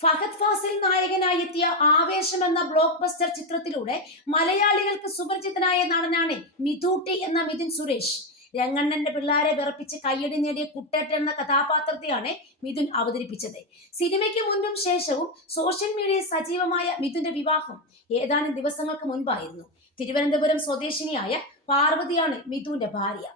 ഫഹദ് ഫാസിൽ നായകനായി എത്തിയ ആവേശം എന്ന ബ്ലോക്ക് ബസ്റ്റർ ചിത്രത്തിലൂടെ മലയാളികൾക്ക് സുപരിചിതനായ നടനാണ് മിഥൂട്ടി എന്ന മിഥുൻ സുരേഷ്. രംഗണ്ണന്റെ പിള്ളാരെ വിറപ്പിച്ച് കയ്യടി നേടിയ കുട്ടേറ്റ എന്ന കഥാപാത്രത്തെയാണ് മിഥുൻ അവതരിപ്പിച്ചത്. സിനിമയ്ക്ക് മുൻപും ശേഷവും സോഷ്യൽ മീഡിയയിൽ സജീവമായ മിഥുന്റെ വിവാഹം ഏതാനും ദിവസങ്ങൾക്ക് മുൻപായിരുന്നു. തിരുവനന്തപുരം സ്വദേശിനിയായ പാർവതിയാണ് മിഥുന്റെ ഭാര്യ.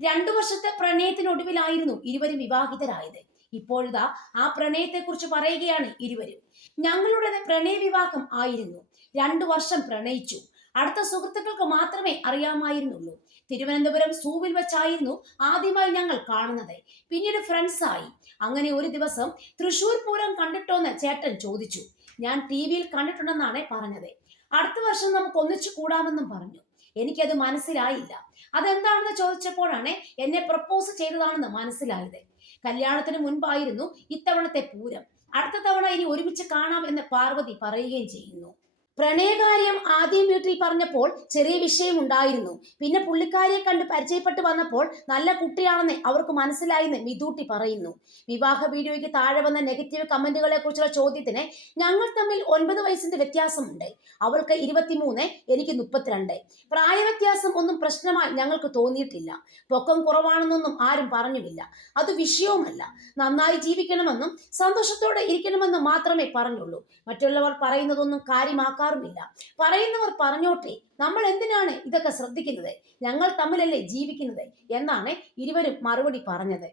രണ്ടു വർഷത്തെ പ്രണയത്തിനൊടുവിലായിരുന്നു ഇരുവരും വിവാഹിതരായത്. ഇപ്പോഴിതാ ആ പ്രണയത്തെക്കുറിച്ച് പറയുകയാണ് ഇരുവരും. ഞങ്ങളുടേത് പ്രണയ വിവാഹം ആയിരുന്നു. രണ്ടു വർഷം പ്രണയിച്ചു. അടുത്ത സുഹൃത്തുക്കൾക്ക് മാത്രമേ അറിയാമായിരുന്നുള്ളൂ. തിരുവനന്തപുരം സൂവിൽ വെച്ചായിരുന്നു ആദ്യമായി ഞങ്ങൾ കാണുന്നത്. പിന്നീട് ഫ്രണ്ട്സ് ആയി. അങ്ങനെ ഒരു ദിവസം തൃശൂർ പൂരം കണ്ടിട്ടോന്ന് ചേട്ടൻ ചോദിച്ചു. ഞാൻ ടി വിയിൽ കണ്ടിട്ടുണ്ടെന്നാണ് പറഞ്ഞത്. അടുത്ത വർഷം നമുക്ക് ഒന്നിച്ചു കൂടാമെന്നും പറഞ്ഞു. എനിക്കത് മനസ്സിലായില്ല. അതെന്താണെന്ന് ചോദിച്ചപ്പോഴാണ് എന്നെ പ്രപ്പോസ് ചെയ്തതാണെന്ന് മനസ്സിലായത്. കല്യാണത്തിന് മുൻപായിരുന്നു ഇത്തവണത്തെ പൂരം. അടുത്ത തവണ ഇനി ഒരുമിച്ച് കാണാം എന്ന് പാർവതി പറയുകയും ചെയ്യുന്നു. പ്രണയകാര്യം ആദ്യം വീട്ടിൽ പറഞ്ഞപ്പോൾ ചെറിയ വിഷയം ഉണ്ടായിരുന്നു. പിന്നെ പുള്ളിക്കാരിയെ കണ്ട് പരിചയപ്പെട്ട് വന്നപ്പോൾ നല്ല കുട്ടിയാണെന്ന് അവർക്ക് മനസ്സിലായെന്ന് മിതൂട്ടി പറയുന്നു. വിവാഹ വീഡിയോയ്ക്ക് താഴെ വന്ന നെഗറ്റീവ് കമന്റുകളെ കുറിച്ചുള്ള ചോദ്യത്തിന് ഞങ്ങൾ തമ്മിൽ ഒൻപത് വയസ്സിന്റെ വ്യത്യാസമുണ്ട്. അവൾക്ക് ഇരുപത്തിമൂന്ന് എനിക്ക് മുപ്പത്തിരണ്ട്. പ്രായ വ്യത്യാസം ഒന്നും പ്രശ്നമായി ഞങ്ങൾക്ക് തോന്നിയിട്ടില്ല. പൊക്കം കുറവാണെന്നൊന്നും ആരും പറഞ്ഞുമില്ല അത് വിഷയവുമല്ല നന്നായി ജീവിക്കണമെന്നും സന്തോഷത്തോടെ ഇരിക്കണമെന്നും മാത്രമേ പറഞ്ഞുള്ളൂ. മറ്റുള്ളവർ പറയുന്നതൊന്നും കാര്യമാക്കാറുമില്ല പറയുന്നവർ പറഞ്ഞോട്ടെ നമ്മൾ എന്തിനാണ് ഇതൊക്കെ ശ്രദ്ധിക്കുന്നത്? ഞങ്ങൾ തമ്മിലല്ലേ ജീവിക്കുന്നത്? എന്നാണ് ഇരുവരും മറുപടി പറഞ്ഞത്.